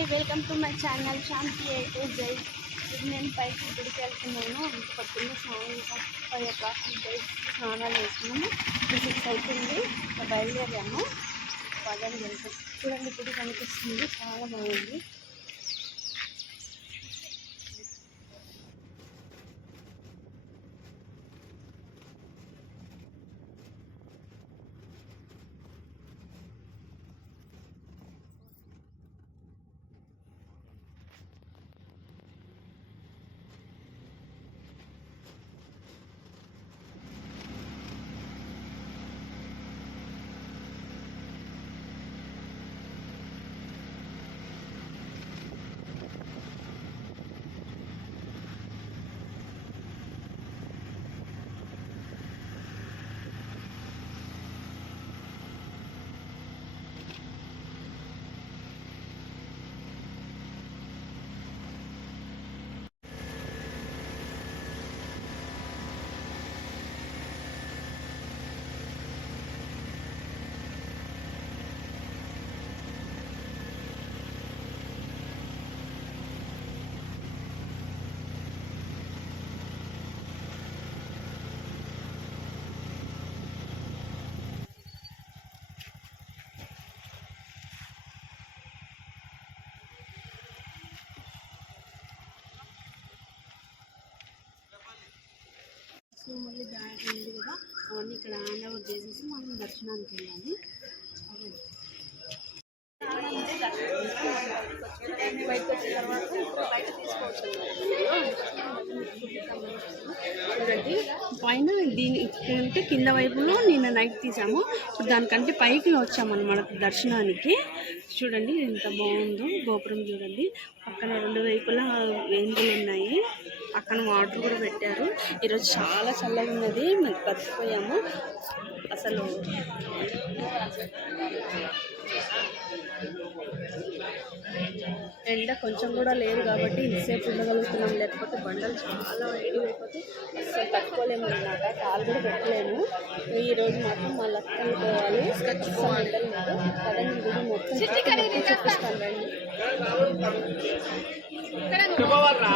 Hi welcome to my channel. Shanti అయితే జై. ఇది నేను పైకి గుడికి వెళ్తున్నాను. పొద్దున్న స్నానం ఫైవ్ ఓ క్లాక్ స్నానాలు వేసుకున్నాము ఇప్పుడు సిక్స్ అవుతుంది. బయలుదేరాము. పదని వెళ్తాం చూడండి గుడి కనిపిస్తుంది. చాలా బాగుంది. సో మళ్ళీ బ్యాగ్ ఉంది కదా. అవన్నీ ఇక్కడ హ్యాండ్ ఓవర్ చేసేసి మనం దర్శనానికి వెళ్ళాలి. బయటకు వచ్చిన తర్వాత ఇప్పుడు బయట తీసుకోవచ్చు చూడండి. పైన దీని అంటే కింద వైపులో నిన్న నైట్ తీసాము. ఇప్పుడు దానికంటే పైకి వచ్చామన్నమాట దర్శనానికి. చూడండి ఎంత బాగుందో గోపురం చూడండి. పక్కన రెండు వైపులా వేంగులు ఉన్నాయి. పక్కన వాటర్ కూడా పెట్టారు. ఈరోజు చాలా చల్లగా ఉన్నది. మేము బతికిపోయాము. అసలు ఎండ కొంచెం కూడా లేదు కాబట్టి ఇంతసేపు ఉండగలుగుతున్నాం. లేకపోతే బండలు చాలా వేడి అయిపోతే అసలు తట్టుకోలేము అన్నమాట. కాలు కూడా పెట్టలేము. ఈ రోజు మాత్రం మా లక్కలు పోవాలి అస్సలు ఎండలు లేదు కదండి మొత్తం చూపిస్తాను రండి. చెప్పవాలరా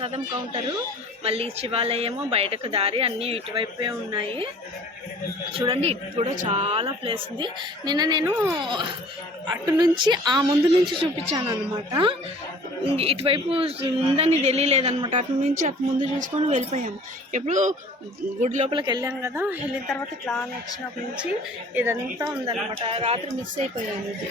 ప్రసాదం కౌంటరు మళ్ళీ శివాలయము బయటకు దారి అన్నీ ఇటువైపే ఉన్నాయి. చూడండి ఇటు కూడా చాలా ప్లేస్ ఉంది. నిన్న నేను అటు నుంచి ఆ ముందు నుంచి చూపించాను అనమాట ఇటువైపు ఉందని తెలియలేదనమాట అటు నుంచి అటు ముందు చూసుకొని వెళ్ళిపోయాము ఎప్పుడు గుడి లోపలికి వెళ్ళాం కదా వెళ్ళిన తర్వాత ఇట్లా వచ్చినప్పటి నుంచి ఇదంతా ఉందన్నమాట. రాత్రి మిస్ అయిపోయాను. ఇది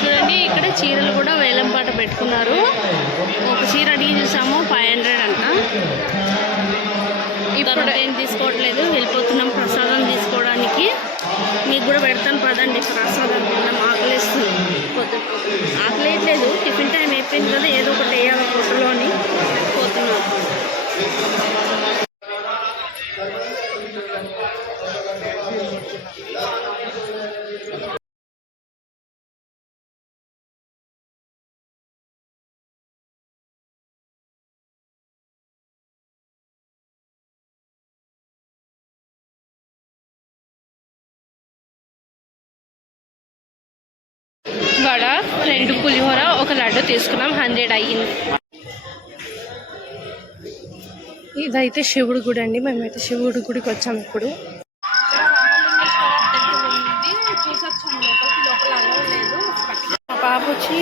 చూడండి ఇక్కడ చీరలు కూడా వేలం పాట పెట్టుకున్నారు. ఒక చీర అడిగి చూసాము ఫైవ్ హండ్రెడ్ అంట. ఇప్పుడు ఏం తీసుకోవట్లేదు వెళ్ళిపోతున్నాం ప్రసాదం తీసుకోవడానికి. మీకు కూడా పెడతాను పదండి. ప్రసాదం తిన్నాం ఆకలిస్తుంది. పొద్దు ఆకలేయట్లేదు. టిఫిన్ టైం అయిపోయింది కదా ఏదో ఒకటి రెండు పులిహోర ఒక లడ్డు తీసుకున్నాం. హండ్రెడ్ అయ్యింది. ఇదైతే శివుడి గుడి అండి. మేమైతే శివుడి గుడికి వచ్చాం ఇప్పుడు. మా పాప వచ్చి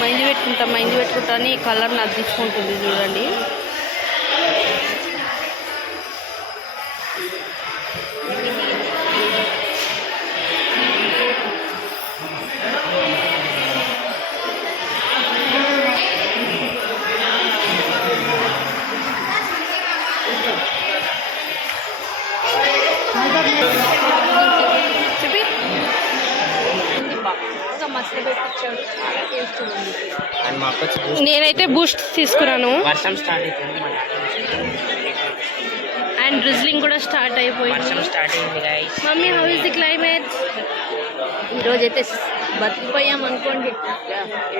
మైంది పెట్టుకుంటా. మైంది పెట్టుకుంటా అని కలర్ నద్దించుకుంటుంది చూడండి. నేనైతే బూస్ట్ తీసుకున్నాను. వర్షం స్టార్ట్ అవుతుంది అండ్ డ్రిజ్లింగ్ కూడా స్టార్ట్ అయిపోయింది. వర్షం స్టార్ట్ అయింది mummy how is the climate ఈరోజైతే బతికిపోయాం అనుకోండి.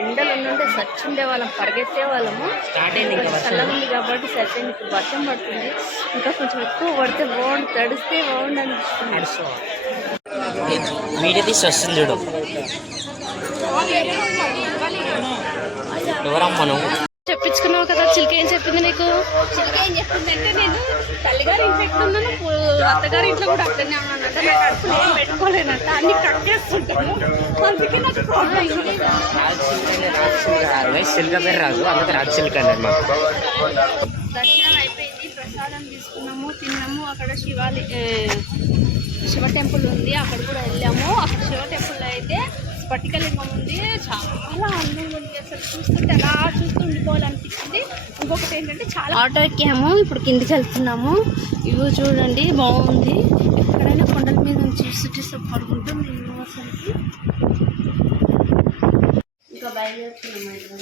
ఎండలు ఉంటే సచ్చుండే వాళ్ళం పరిగెత్తే వాళ్ళము స్టార్ట్ అయింది ఇంకా వర్షం. చల్లగా ఉంది కాబట్టి సరిపోయింది ఇప్పుడు వర్షం పడుతుంది. ఇంకా కొంచెం ఎక్కువ పడితే బాగుండు తడిస్తే బాగుండు అనిపిస్తుంది. వీడియో తీసి వస్తుంది చూడు. ఎవరమ్మా నువ్వు చెప్పించుకున్నావు కదా చిలిక ఏం చెప్పింది నీకు? చిలక ఏం చెప్తుందంటే నేను తల్లిగారి ఇంట్లో ఎక్కడ ఉన్నాను అత్తగారి ఇంట్లో కూడా అక్కడనే ఉన్నానంట నా కడుపులో ఏం పెట్టుకోలేనంట. అన్ని కట్ చేస్తుంటాను. అందుకే నాకు ప్రాబ్లం. సిల్క్ పేరు రాదు. అందుకే రాజు సిల్క్ అన్నారు మాకు. దర్శనం అయిపోయింది. ప్రసాదం తీసుకున్నాము తిన్నాము. అక్కడ శివాలి శివ టెంపుల్ ఉంది. అక్కడ కూడా వెళ్ళాము. అక్కడ శివ టెంపుల్ అయితే స్ఫటికలింగం ఉంది. చాలా అందంగా ఉంది అసలు. చూస్తుంటే అలా చూస్తూ ఉండిపోవాలనిపించింది ఇంకొకటి ఏంటంటే చాలా ఆటో ఎక్కాము ఇప్పుడు కిందికి వెళ్తున్నాము. ఇవి చూడండి బాగుంది. ఎక్కడైనా కొండల మీద సూపర్ ఉంటుంది వ్యూ అసలుకి. ఇంకా బయలుదేరుతున్నాము ఇక్కడ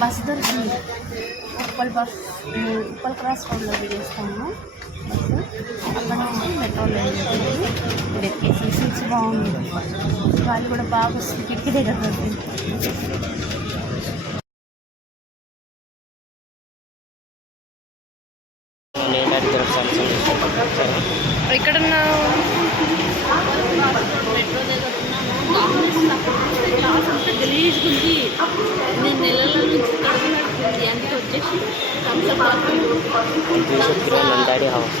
బస్ దొరికింది. ఉప్పల్ బస్ ఉప్పల్ క్రాస్ రోడ్లో దిగేస్తాము. బస్సు. అక్కడ నుంచి సీట్స్ బాగుంది వాళ్ళు కూడా బాగా వస్తుంది కిటికీ దగ్గర దొరికింది నేను ఉంది నేను నెలల నుంచి కడుపు అందుకే వచ్చేసి థమ్స్అప్ హౌస్